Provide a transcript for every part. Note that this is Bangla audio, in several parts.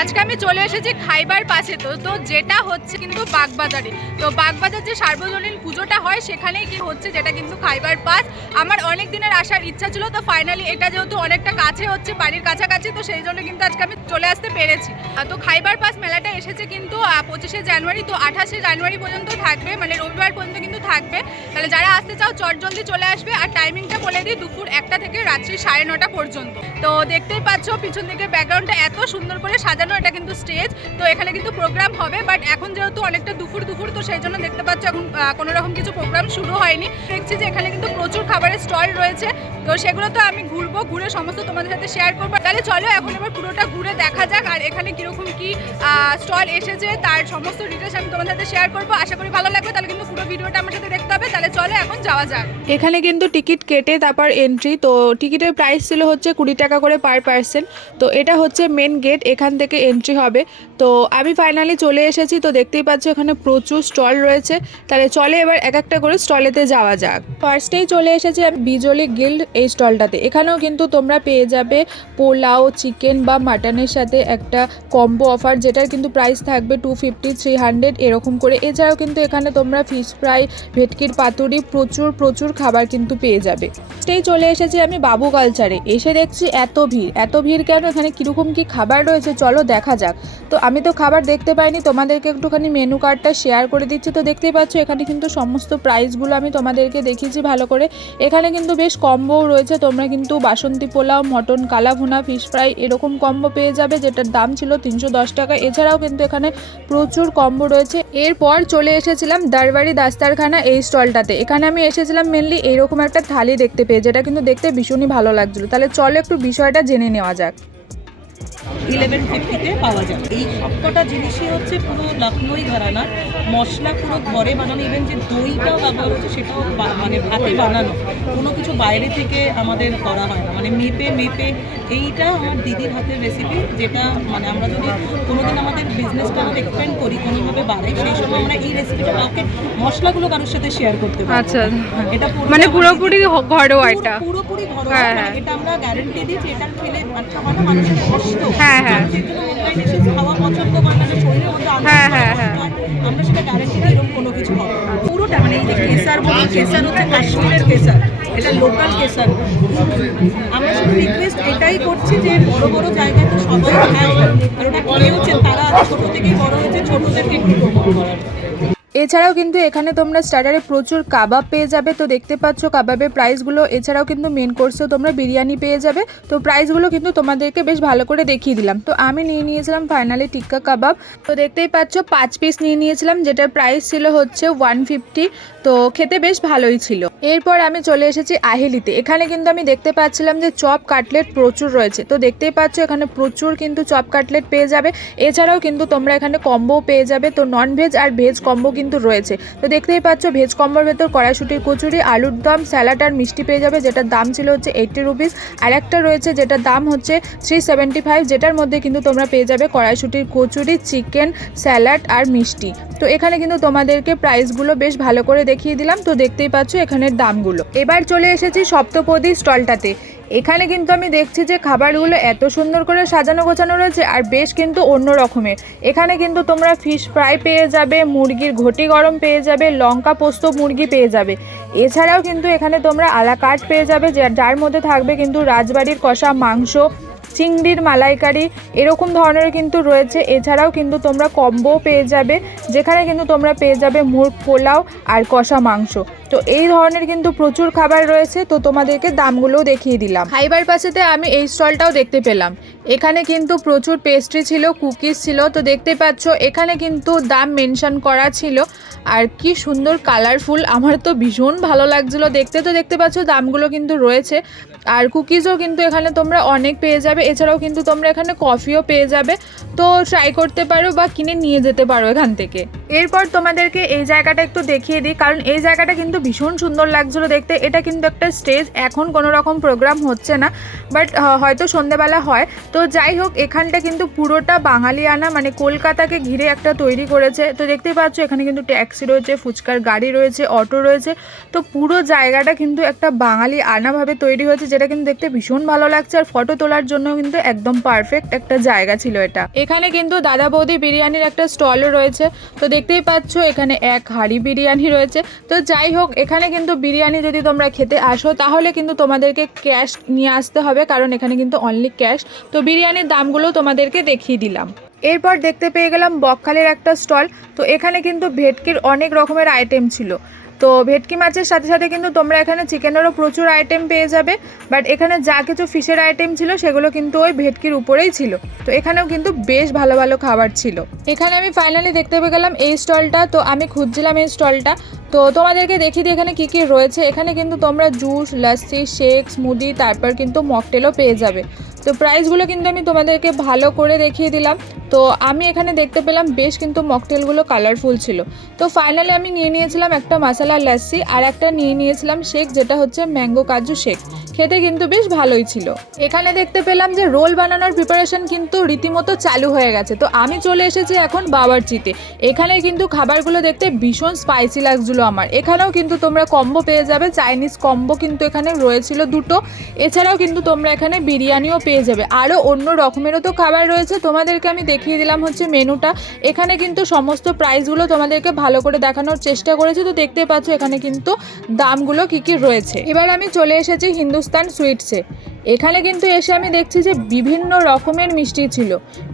আজকে আমি চলে এসেছি খাইবার পাশে তো যেটা হচ্ছে কিন্তু বাগবাজারে। তো বাগবাজার যে সার্বজনীন পুজোটা হয় সেখানেই কি হচ্ছে, যেটা কিন্তু খাইবার পাস। আমার অনেক দিনের আসার ইচ্ছা ছিল, তো ফাইনালি এটা যেহেতু অনেকটা কাছে হচ্ছে, বাড়ির কাছাকাছি, তো সেই জন্য কিন্তু আজকে আমি চলে আসতে পেরেছি। তো খাইবার পাস মেলাটা এসেছে কিন্তু 25শে জানুয়ারি, তো 28শে জানুয়ারি পর্যন্ত থাকবে, মানে রবিবার পর্যন্ত কিন্তু থাকবে। তাহলে যারা আসতে চাও চটজলদি চলে আসবে। আর টাইমিংটা বলে দিই, দুপুর 1টা থেকে রাত্রি 9:30 পর্যন্ত। তো দেখতেই পাচ্ছ পিছন দিকে ব্যাকগ্রাউন্ডটা এত সুন্দর করে সাজানো, এটা কিন্তু স্টেজ। তো এখানে কিন্তু প্রোগ্রাম হবে, বাট এখন যেহেতু অনেকটা দুপুর তো সেই জন্য দেখতে পাচ্ছ এখন কোনো রকম কিছু প্রোগ্রাম শুরু হয়নি। দেখছি যে এখানে কিন্তু প্রচুর খাবারের স্টল রয়েছে, তো সেগুলো তো আমি ঘুরে সমস্ত তোমাদের সাথে শেয়ার করবো। তাহলে চলো এখন এবার পুরোটা ঘুরে দেখা যাক, আর এখানে কীরকম কি স্টল এসেছে তার সমস্ত ডিটেলস আমি তোমাদের সাথে শেয়ার করবো। আশা করি ভালো লাগবে, তাহলে কিন্তু পুরো ভিডিওটা আমার সাথে দেখতে হবে। তাহলে চলো এখন যাওয়া যাক। এখানে কিন্তু টিকিট কেটে তারপর এন্ট্রি, তো টিকিটের প্রাইস ছিল হচ্ছে 20 টাকা করে পার পার্সন। তো এটা হচ্ছে মেন গেট, এখান থেকে এন্ট্রি হবে। তো আমি ফাইনালি চলে এসেছি, তো দেখতেই পাচ্ছ এখানে প্রচুর স্টল রয়েছে। তাহলে চলে এবার এক একটা করে স্টলেতে যাওয়া যাক। ফার্স্টেই চলে এসেছি আমি বিজলি গিল্ড এই স্টলটাতে। এখানেও কিন্তু তোমরা পেয়ে যাবে পোলাও, চিকেন বা মাটনের সাথে একটা কম্বো অফার, যেটার কিন্তু প্রাইস থাকবে 250, 300 এরকম করে। এছাড়াও কিন্তু এখানে তোমরা ফিশ ফ্রাই, ভেটকির পাতুরি, প্রচুর খাবার কিন্তু পেয়ে যাবে। ফার্স্টেই চলে এসেছি আমি বাবু কালচারে। এসে দেখছি এত ভিড় কেন, এখানে কীরকম কি খাবার রয়েছে চলো দেখা যাক। তো আমি তো খাবার দেখতে পাইনি, তোমাদেরকে একটুখানি মেনু কার্ডটা শেয়ার করে দিচ্ছি। তো দেখতেই পাচ্ছ এখানে কিন্তু সমস্ত প্রাইসগুলো আমি তোমাদেরকে দেখিয়েছি ভালো করে। এখানে কিন্তু বেশ কম্বোও রয়েছে, তোমরা কিন্তু বাসন্তী পোলাও, মটন কালাভুনা, ফিশ ফ্রাই এরকম কম্বো পেয়ে যাবে, যেটার দাম ছিল 310 টাকা। এছাড়াও কিন্তু এখানে প্রচুর কম্বো রয়েছে। এরপর চলে এসেছিলাম দরবারি দাস্তারখানা এই স্টলটাতে। এখানে আমি এসেছিলাম মেনলি এইরকম একটা থালি দেখতে পেয়ে, যেটা কিন্তু দেখতে ভীষণই ভালো লাগছিল। তাহলে চলো একটু বিষয়টা জেনে নেওয়া যাক। 1150-তে পাওয়া যায়। এই সবকটা জিনিসই হচ্ছে পুরো লখনৌই ঘরানার মশলা, পুরো ঘরে বানানো। ইভেন যে দইটাও ব্যবহার হচ্ছে সেটাও মানে হাতে বানানো, কোনো কিছু বাইরে থেকে আমাদের করা হয় না। মানে মেপে এইটা আমার দিদির হাতের রেসিপি, যেটা মানে আমরা যদি কোনোদিন আমাদের বিজনেসটা আমরা এক্সপ্যান্ড করি, কোনোভাবে বাড়াই, সেই সময় আমরা এই রেসিপিটা কাউকে মশলাগুলো কারোর সাথে শেয়ার করতে পারি। আচ্ছা, এটা মানে পুরোপুরি ঘরোয়া, এটা পুরোপুরি ঘরোয়া। এটা আমরা গ্যারান্টি দিই যে এটা খেলে মানে মানুষের কষ্ট, খাওয়া পছন্দ করে না, শরীরের মধ্যে আমরা সেটা গ্যারান্টি দিই এরকম কোনো কিছু হবে না। পুরোটা মানে এই যে কেসার বলি, কেসার হচ্ছে কাশ্মীরের কেসার, এটা লোকাল কেসার। আমরা শুধু রিকোয়েস্ট এটাই করছি যে বড় জায়গায় তো সবাই খায়, আর ওটা খেয়ে হচ্ছে তারা ছোট থেকেই বড় হয়েছে, ছোটদেরকে একটু প্রমোট করার। এছাড়াও কিন্তু এখানে তোমরা স্টার্টারে প্রচুর কাবাব পেয়ে যাবে। তো দেখতে পাচ্ছ কাবাবের প্রাইসগুলো। এছাড়াও কিন্তু মেন কোর্সেও তোমরা বিরিয়ানি পেয়ে যাবে। তো প্রাইসগুলো কিন্তু তোমাদেরকে বেশ ভালো করে দেখিয়ে দিলাম। তো আমি নিয়েছিলাম ফাইনালি টিক্কা কাবাব। তো দেখতেই পাচ্ছ 5 পিস নিয়েছিলাম, যেটার প্রাইস ছিল হচ্ছে 150। তো খেতে বেশ ভালোই ছিল। এরপর আমি চলে এসেছি আহেলিতে। এখানে কিন্তু আমি দেখতে পাচ্ছিলাম যে চপ কাটলেট প্রচুর রয়েছে। তো দেখতেই পাচ্ছ এখানে প্রচুর কিন্তু চপ কাটলেট পেয়ে যাবে। এছাড়াও কিন্তু তোমরা এখানে কম্বো পেয়ে যাবে। তো নন ভেজ আর ভেজ কম্বো কিন্তু রয়েছে। তো দেখতেই পাচ্ছ ভেজ কম্বোর ভেতর কড়াইশুটির কচুরি, আলুর দম, স্যালাড আর মিষ্টি পেয়ে যাবে, যেটার দাম ছিল হচ্ছে 80 রুপিস। আর একটা রয়েছে যেটার দাম হচ্ছে 375, যেটার মধ্যে কিন্তু তোমরা পেয়ে যাবে কড়াইশুটির কচুরি, চিকেন, স্যালাড আর মিষ্টি। তো এখানে কিন্তু তোমাদেরকে প্রাইসগুলো বেশ ভালো করে দেখিয়ে দিলাম। তো দেখতেই পাচ্ছ এখানের দামগুলো। এবার চলে এসেছি সপ্তপদী স্টলটাতে। এখানে কিন্তু আমি দেখছি যে খাবারগুলো এত সুন্দর করে সাজানো গোছানো রয়েছে, আর বেশ কিন্তু অন্য রকমের। এখানে কিন্তু তোমরা ফিশ ফ্রাই পেয়ে যাবে, মুরগির ঘটি গরম পেয়ে যাবে, লঙ্কা পোস্ত মুরগি পেয়ে যাবে। এছাড়াও কিন্তু এখানে তোমরা আলা কার্ট পেয়ে যাবে, যার মধ্যে থাকবে কিন্তু রাজবাড়ির কষা মাংস, চিংড়ির মালাইকারি এরকম ধরনের কিন্তু রয়েছে। এছাড়াও কিন্তু তোমরা কম্বো পেয়ে যাবে, যেখানে কিন্তু তোমরা পেয়ে যাবে মুরগ পোলাও আর কষা মাংস। তো এই ধরনের কিন্তু প্রচুর খাবার রয়েছে। তো তোমাদেরকে দামগুলোও দেখিয়ে দিলাম। খাইবার পাশেতে আমি এই স্টলটাও দেখতে পেলাম। এখানে কিন্তু প্রচুর পেস্ট্রি ছিল, কুকিজ ছিল। তো দেখতে পাচ্ছ এখানে কিন্তু দাম মেনশন করা ছিল, আর কি সুন্দর কালারফুল, আমার তো ভীষণ ভালো লাগছিলো দেখতে। তো দেখতে পাচ্ছ দামগুলো কিন্তু রয়েছে। আর কুকিজও কিন্তু এখানে তোমরা অনেক পেয়ে যাবে। এছাড়াও কিন্তু তোমরা এখানে কফিও পেয়ে যাবে। তো ট্রাই করতে পারো বা কিনে নিয়ে যেতে পারো এখান থেকে। এরপর তোমাদেরকে এই জায়গাটা একটু দেখিয়ে দিই, কারণ এই জায়গাটা কিন্তু ভীষণ সুন্দর লাগছিলো দেখতে। এটা কিন্তু একটা স্টেজ, এখন কোনো রকম প্রোগ্রাম হচ্ছে না, বাট হয়তো সন্ধ্যেবেলা হয়। তো তো যাই হোক, এখানটা কিন্তু পুরোটা বাঙালিয়ানা, মানে কলকাতাকে ঘিরে একটা তৈরি করেছে। তো দেখতেই পাচ্ছ এখানে কিন্তু ট্যাক্সি রয়েছে, ফুচকার গাড়ি রয়েছে, অটো রয়েছে। তো পুরো জায়গাটা কিন্তু একটা বাঙালি আনাভাবে তৈরি হয়েছে, যেটা কিন্তু দেখতে ভীষণ ভালো লাগছে। আর ফটো তোলার জন্য কিন্তু একদম পারফেক্ট একটা জায়গা ছিল এটা। এখানে কিন্তু দাদা বৌদি বিরিয়ানির একটা স্টলও রয়েছে। তো দেখতেই পাচ্ছ এখানে এক হাঁড়ি বিরিয়ানি রয়েছে। তো যাই হোক, এখানে কিন্তু বিরিয়ানি যদি তোমরা খেতে আসো তাহলে কিন্তু তোমাদেরকে ক্যাশ নিয়ে আসতে হবে, কারণ এখানে কিন্তু অনলি ক্যাশ। তো বিরিয়ানির দামগুলো তোমাদেরকে দেখিয়ে দিলাম। এরপর দেখতে পেয়ে গেলাম বকখালির একটা স্টল। তো এখানে কিন্তু ভেটকির অনেক রকমের আইটেম ছিল। তো ভেটকি মাছের সাথে সাথে কিন্তু তোমরা এখানে চিকেনেরও প্রচুর আইটেম পেয়ে যাবে, বাট এখানে যা কিছু ফিশের আইটেম ছিল সেগুলো কিন্তু ওই ভেটকির উপরেই ছিল। তো এখানেও কিন্তু বেশ ভালো ভালো খাবার ছিল। এখানে আমি ফাইনালি দেখতে পেয়ে গেলাম এই স্টলটা। তো আমি খুঁজছিলাম এই স্টলটা, তো তোমাদেরকে দেখিয়ে দিই এখানে কী কী রয়েছে। এখানে কিন্তু তোমরা জুস, লস্যি, শেক, স্মুদি, তারপর কিন্তু মকটেলও পেয়ে যাবে। তো প্রাইসগুলো কিন্তু আমি তোমাদেরকে ভালো করে দেখিয়ে দিলাম। তো আমি এখানে দেখতে পেলাম বেশ কিন্তু মকটেলগুলো কালারফুল ছিল। তো ফাইনালি আমি নিয়ে নিয়েছিলাম একটা মশলা লস্যি, আর একটা নিয়ে নিয়েছিলাম শেক, যেটা হচ্ছে ম্যাঙ্গো কাজু শেক। খেতে কিন্তু বেশ ভালোই ছিল। এখানে দেখতে পেলাম যে রোল বানানোর প্রিপারেশন কিন্তু রীতিমতো চালু হয়ে গেছে। তো আমি চলে এসেছি এখন বাবরচিতে। এখানে কিন্তু খাবারগুলো দেখতে ভীষণ স্পাইসি লাগছিলো আমার। এখানেও কিন্তু তোমরা কম্বো পেয়ে যাবে, চাইনিজ কম্বো কিন্তু এখানে রয়েছিল দুটো। এছাড়াও কিন্তু তোমরা এখানে বিরিয়ানিও পেয়ে যাবে, আরও অন্য রকমেরও তো খাবার রয়েছে। তোমাদেরকে আমি দেখিয়ে দিলাম হচ্ছে মেনুটা। এখানে কিন্তু সমস্ত প্রাইসগুলো তোমাদেরকে ভালো করে দেখানোর চেষ্টা করেছি। তো দেখতে পাচ্ছ এখানে কিন্তু দামগুলো কী কী রয়েছে। এবার আমি চলে এসেছি হিন্দুস্তান সুইটসে। এখানে কিন্তু এসে আমি দেখছি যে বিভিন্ন রকমের মিষ্টি ছিল।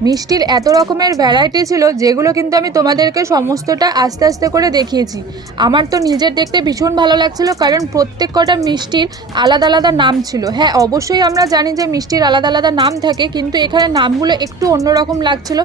মিষ্টির এত রকমের ভ্যারাইটি ছিল, যেগুলো কিন্তু আমি তোমাদেরকে সমস্তটা আস্তে আস্তে করে দেখিয়েছি। আমার তো নিজের দেখতে ভীষণ ভালো লাগছিল, কারণ প্রত্যেক কটা মিষ্টির আলাদা আলাদা নাম ছিল। হ্যাঁ, অবশ্যই আমরা জানি যে মিষ্টির আলাদা আলাদা নাম থাকে, কিন্তু এখানে নামগুলো একটু অন্যরকম লাগছিল।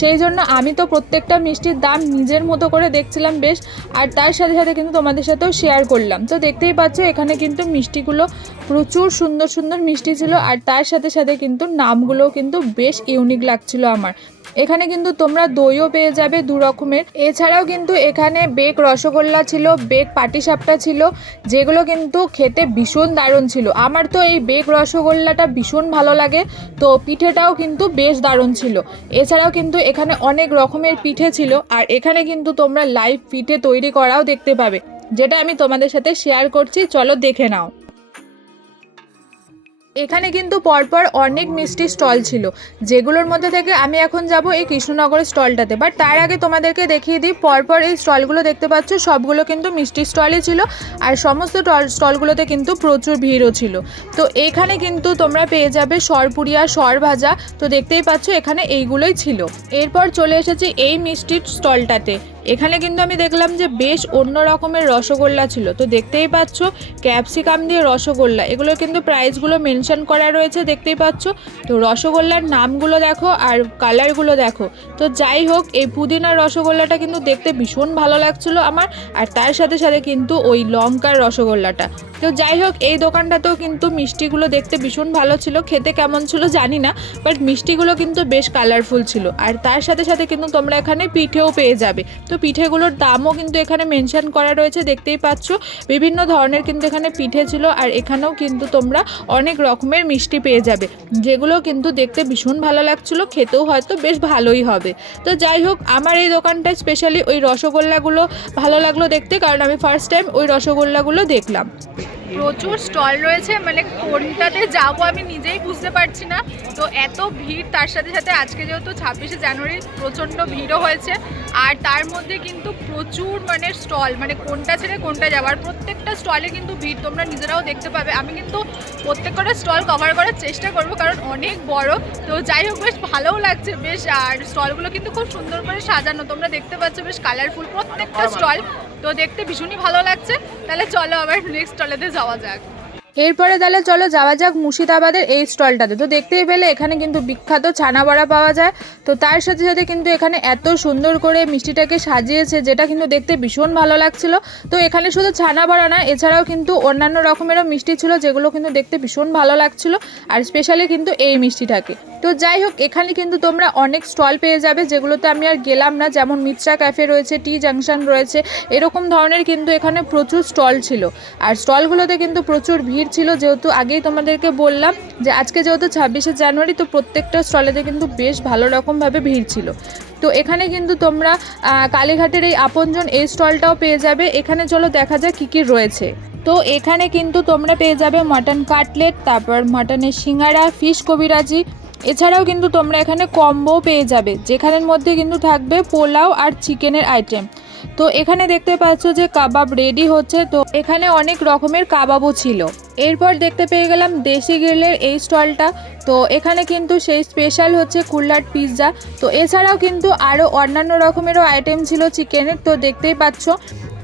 সেই জন্য আমি তো প্রত্যেকটা মিষ্টির দাম নিজের মতো করে দেখছিলাম বেশ, আর তার সাথে সাথে কিন্তু তোমাদের সাথেও শেয়ার করলাম। তো দেখতেই পাচ্ছ এখানে কিন্তু মিষ্টিগুলো প্রচুর সুন্দর সুন্দর মিষ্টি ছিল, আর তার সাথে সাথে কিন্তু নামগুলোও কিন্তু বেশ ইউনিক লাগছিল আমার। এখানে কিন্তু তোমরা দইও পেয়ে যাবে দু রকমের। এছাড়াও কিন্তু এখানে বেক রসগোল্লা ছিল, বেক পাটিসাপটা ছিল, যেগুলো কিন্তু খেতে ভীষণ দারুণ ছিল। আমার তো এই বেক রসগোল্লাটা ভীষণ ভালো লাগে। তো পিঠেটাও কিন্তু বেশ দারুণ ছিল। এছাড়াও কিন্তু এখানে অনেক রকমের পিঠে ছিল, আর এখানে কিন্তু তোমরা লাইভ পিঠে তৈরি করাও দেখতে পাবে, যেটা আমি তোমাদের সাথে শেয়ার করছি। চলো দেখে নাও। এখানে কিন্তু পরপর অনেক মিষ্টি স্টল ছিল, যেগুলোর মধ্যে থেকে আমি এখন যাব এই কৃষ্ণনগরের স্টলটাতে। বাট তার আগে তোমাদেরকে দেখিয়ে দিই, পরপর এই স্টলগুলো দেখতে পাচ্ছ সবগুলো কিন্তু মিষ্টি স্টলই ছিল, আর সমস্ত স্টলগুলোতে কিন্তু প্রচুর ভিড়ও ছিল। তো এখানে কিন্তু তোমরা পেয়ে যাবে সরপুরিয়া, সরভাজা। তো দেখতেই পাচ্ছ এখানে এইগুলোই ছিল। এরপর চলে এসেছি এই মিষ্টির স্টলটাতে। এখানে কিন্তু আমি দেখলাম যে বেশ অন্য রকমের রসগোল্লা ছিল। তো দেখতেই পাচ্ছ ক্যাপসিকাম দিয়ে রসগোল্লা, এগুলো কিন্তু প্রাইসগুলো মেনশন করা রয়েছে, দেখতেই পাচ্ছ। তো রসগোল্লার নামগুলো দেখো আর কালারগুলো দেখো। তো যাই হোক, এই পুদিনার রসগোল্লাটা কিন্তু দেখতে ভীষণ ভালো লাগছিলো আমার, আর তার সাথে সাথে কিন্তু ওই লঙ্কার রসগোল্লাটা। তো যাই হোক, এই দোকানটাতেও কিন্তু মিষ্টিগুলো দেখতে ভীষণ ভালো ছিল। খেতে কেমন ছিল জানি না, বাট মিষ্টিগুলো কিন্তু বেশ কালারফুল ছিল। আর তার সাথে সাথে কিন্তু তোমরা এখানে পিঠেও পেয়ে যাবে। তো পিঠেগুলোর দামও কিন্তু এখানে মেনশন করা রয়েছে, দেখতেই পাচ্ছ। বিভিন্ন ধরনের কিন্তু এখানে পিঠে ছিল, আর এখানেও কিন্তু তোমরা অনেক রকমের মিষ্টি পেয়ে যাবে, যেগুলো কিন্তু দেখতে ভীষণ ভালো লাগছিল, খেতেও হয়তো বেশ ভালোই হবে। তো যাই হোক, আমার এই দোকানটায় স্পেশালি ওই রসগোল্লাগুলো ভালো লাগলো দেখতে, কারণ আমি ফার্স্ট টাইম ওই রসগোল্লাগুলো দেখলাম। প্রচুর স্টল রয়েছে, মানে কোনটাতে যাবো আমি নিজেই বুঝতে পারছি না। তো এত ভিড়, তার সাথে সাথে আজকে যেহেতু 26শে জানুয়ারি প্রচণ্ড ভিড়ও হয়েছে, আর তার মধ্যে কিন্তু প্রচুর মানে স্টল, মানে কোনটা ছেড়ে কোনটা যাওয়ার, প্রত্যেকটা স্টলে কিন্তু ভিড় তোমরা নিজেরাও দেখতে পাবে। আমি কিন্তু প্রত্যেকটা স্টল কভার করার চেষ্টা করব, কারণ অনেক বড়। তো যাই হোক, বেশ ভালোও লাগছে বেশ, আর স্টলগুলো কিন্তু খুব সুন্দর করে সাজানো, তোমরা দেখতে পাচ্ছ বেশ কালারফুল প্রত্যেকটা স্টল। তো দেখতে ভীষণই ভালো লাগছে। তাহলে চলো আবার নেক্সট স্টলেতে যাওয়া যাক। এরপরে তাহলে চলো যাওয়া যাক মুর্শিদাবাদের এই স্টলটাতে। তো দেখতেই পেলে এখানে কিন্তু বিখ্যাত ছানা বড়া পাওয়া যায়। তো তার সাথে সাথে কিন্তু এখানে এত সুন্দর করে মিষ্টিটাকে সাজিয়েছে, যেটা কিন্তু দেখতে ভীষণ ভালো লাগছিল। তো এখানে শুধু ছানা বড়া না, এছাড়াও কিন্তু অন্যান্য রকমেরও মিষ্টি ছিল, যেগুলো কিন্তু দেখতে ভীষণ ভালো লাগছিল, আর স্পেশালি কিন্তু এই মিষ্টিটাকে। তো যাই হোক, এখানে কিন্তু তোমরা অনেক স্টল পেয়ে যাবে, যেগুলোতে আমি আর গেলাম না, যেমন মিত্রা ক্যাফে রয়েছে, টি জাংশন রয়েছে, এরকম ধরনের কিন্তু এখানে প্রচুর স্টল ছিল। আর স্টলগুলোতে কিন্তু প্রচুর ভিড় ভিড় ছিল, যেহেতু আগেই তোমাদেরকে বললাম যে আজকে যেহেতু 26শে জানুয়ারি, তো প্রত্যেকটা স্টলেতে কিন্তু বেশ ভালো রকমভাবে ভিড় ছিল। তো এখানে কিন্তু তোমরা কালীঘাটের এই আপনজন এই স্টলটাও পেয়ে যাবে। এখানে চলো দেখা যাক কী কী রয়েছে। তো এখানে কিন্তু তোমরা পেয়ে যাবে মাটন কাটলেট, তারপর মাটনের সিঙ্গারা, ফিশ কবিরাজি, এছাড়াও কিন্তু তোমরা এখানে কম্বো পেয়ে যাবে, যেখানের মধ্যে কিন্তু থাকবে পোলাও আর চিকেনের আইটেম। তো এখানে দেখতে পাচ্ছ যে কাবাব রেডি হচ্ছে, তো এখানে অনেক রকমের কাবাবও ছিল। এরপর দেখতে পেয়ে গেলাম দেশি গ্রিলের এই স্টলটা। তো এখানে কিন্তু সেই স্পেশাল হচ্ছে কুল্লাট পিৎজা। তো এছাড়াও কিন্তু আরও অন্যান্য রকমেরও আইটেম ছিল চিকেনের, তো দেখতেই পাচ্ছ।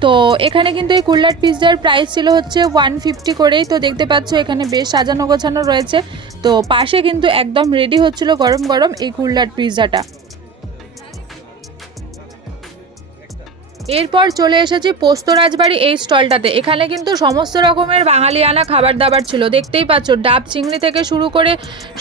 তো এখানে কিন্তু এই কুল্লাট পিৎজার প্রাইস ছিল হচ্ছে 150 করেই। তো দেখতে পাচ্ছ এখানে বেশ সাজানো গোছানো রয়েছে। তো পাশে কিন্তু একদম রেডি হচ্ছিল গরম গরম এই কুল্লাট পিৎজাটা। এরপর চলে এসেছি পোস্ত রাজবাড়ি এই স্টলটাতে। এখানে কিন্তু সমস্ত রকমের বাঙালিয়ানা খাবার দাবার ছিল, দেখতেই পাচ্ছ। ডাব চিংড়ি থেকে শুরু করে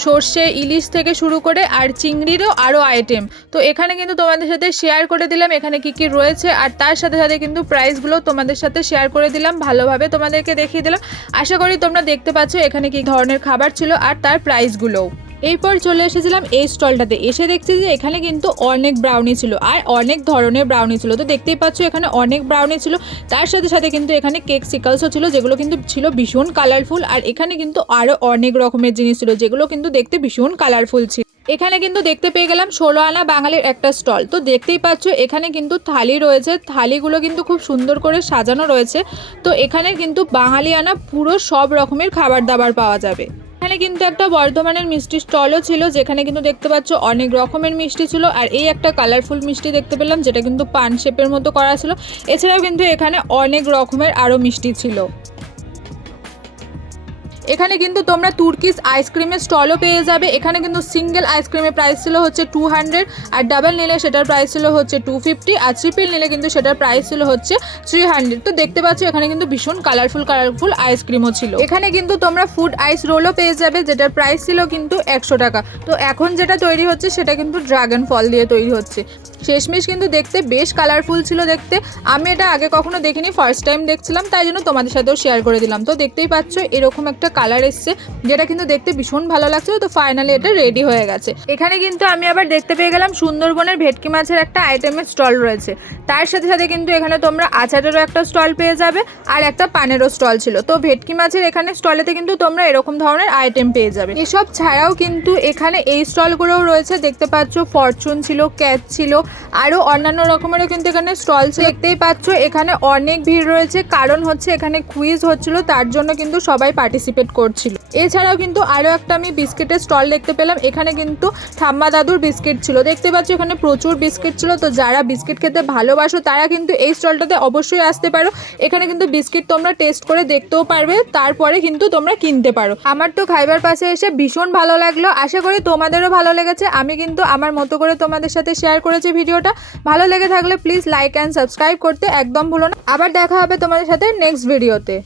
সর্ষে ইলিশ থেকে শুরু করে আর চিংড়িরও আরও আইটেম। তো এখানে কিন্তু তোমাদের সাথে শেয়ার করে দিলাম এখানে কি কি রয়েছে, আর তার সাথে সাথে কিন্তু প্রাইসগুলো তোমাদের সাথে শেয়ার করে দিলাম, ভালোভাবে তোমাদেরকে দেখিয়ে দিলাম। আশা করি তোমরা দেখতে পাচ্ছ এখানে কি ধরনের খাবার ছিল আর তার প্রাইসগুলোও। এরপর চলে এসেছিলাম এই স্টলটাতে। এসে দেখছি যে এখানে কিন্তু অনেক ব্রাউনি ছিল আর অনেক ধরনের ব্রাউনি ছিল। তো দেখতেই পাচ্ছ এখানে অনেক ব্রাউনি ছিল, তার সাথে সাথে কিন্তু এখানে কেক সিকলসও ছিল, যেগুলো কিন্তু ছিল ভীষণ কালারফুল। আর এখানে কিন্তু আরও অনেক রকমের জিনিস ছিল, যেগুলো কিন্তু দেখতে ভীষণ কালারফুল ছিল। এখানে কিন্তু দেখতে পেয়ে গেলাম 16 আনা বাঙালির একটা স্টল। তো দেখতেই পাচ্ছ এখানে কিন্তু থালি রয়েছে, থালিগুলো কিন্তু খুব সুন্দর করে সাজানো রয়েছে। তো এখানে কিন্তু বাঙালি আনা পুরো সব রকমের খাবার দাবার পাওয়া যাবে। এখানে কিন্তু একটা বর্ধমানের মিষ্টি স্টলও ছিল, যেখানে কিন্তু দেখতে পাচ্ছ অনেক রকমের মিষ্টি ছিল। আর এই একটা কালারফুল মিষ্টি দেখতে পেলাম, যেটা কিন্তু পান শেপের মতো করা ছিল। এছাড়াও কিন্তু এখানে অনেক রকমের আরও মিষ্টি ছিল। এখানে কিন্তু তোমরা তুর্কিশ আইসক্রিমের স্টলও পেয়ে যাবে। এখানে কিন্তু সিঙ্গেল আইসক্রিমের প্রাইস ছিল হচ্ছে 200, আর ডাবল নিলে সেটার প্রাইস ছিল হচ্ছে 250, আর ট্রিপল নিলে কিন্তু সেটার প্রাইস ছিল হচ্ছে 300। তো দেখতে পাচ্ছ এখানে কিন্তু ভীষণ কালারফুল আইসক্রিমও ছিল। এখানে কিন্তু তোমরা ফুড আইস রোলও পেয়ে যাবে, যেটার প্রাইস ছিল কিন্তু 100 টাকা। তো এখন যেটা তৈরি হচ্ছে সেটা কিন্তু ড্রাগন ফল দিয়ে তৈরি হচ্ছে। শেষমেশ কিন্তু দেখতে বেশ কালারফুল ছিল দেখতে। আমি এটা আগে কখনো দেখিনি, ফার্স্ট টাইম দেখছিলাম, তাই জন্য তোমাদের সাথেও শেয়ার করে দিলাম। তো দেখতেই পাচ্ছ এরকম একটা কালার এসছে, যেটা কিন্তু দেখতে ভীষণ ভালো লাগছিল। তো ফাইনালি এটা রেডি হয়ে গেছে। এখানে কিন্তু আমি আবার দেখতে পেয়ে গেলাম সুন্দরবনের ভেটকি মাছের একটা আইটেমের স্টল রয়েছে। তার সাথে সাথে কিন্তু এখানে তোমরা আচারেরও একটা স্টল পেয়ে যাবে, আর একটা পানেরও স্টল ছিল। তো ভেটকি মাছের এখানে স্টলেতে কিন্তু তোমরা এরকম ধরনের আইটেম পেয়ে যাবে। এসব ছাড়াও কিন্তু এখানে এই স্টলগুলোও রয়েছে, দেখতে পাচ্ছ ফরচুন ছিল, ক্যাচ ছিল, আরও অন্যান্য রকমেরও কিন্তু এখানে স্টল ছিল। দেখতেই পাচ্ছ এখানে অনেক ভিড় রয়েছে, কারণ হচ্ছে এখানে কুইজ হচ্ছিল, তার জন্য কিন্তু সবাই পার্টিসিপেট করছিল। এছাড়াও কিন্তু আরও একটা আমি বিস্কিটের স্টল দেখতে পেলাম। এখানে কিন্তু ঠাম্মা দাদুর বিস্কিট ছিল, দেখতে পাচ্ছ এখানে প্রচুর বিস্কিট ছিল। তো যারা বিস্কিট খেতে ভালোবাসো তারা কিন্তু এই স্টলটাতে অবশ্যই আসতে পারো। এখানে কিন্তু বিস্কিট তোমরা টেস্ট করে দেখতেও পারবে, তারপরে কিন্তু তোমরা কিনতে পারো। আমার তো খাইবার পাশে এসে ভীষণ ভালো লাগলো, আশা করি তোমাদেরও ভালো লেগেছে। আমি কিন্তু আমার মতো করে তোমাদের সাথে শেয়ার করেছি ভিডিওটা। ভালো লেগে থাকলে প্লিজ লাইক অ্যান্ড সাবস্ক্রাইব করতে একদম ভুলো না। আবার দেখা হবে তোমাদের সাথে নেক্সট ভিডিওতে।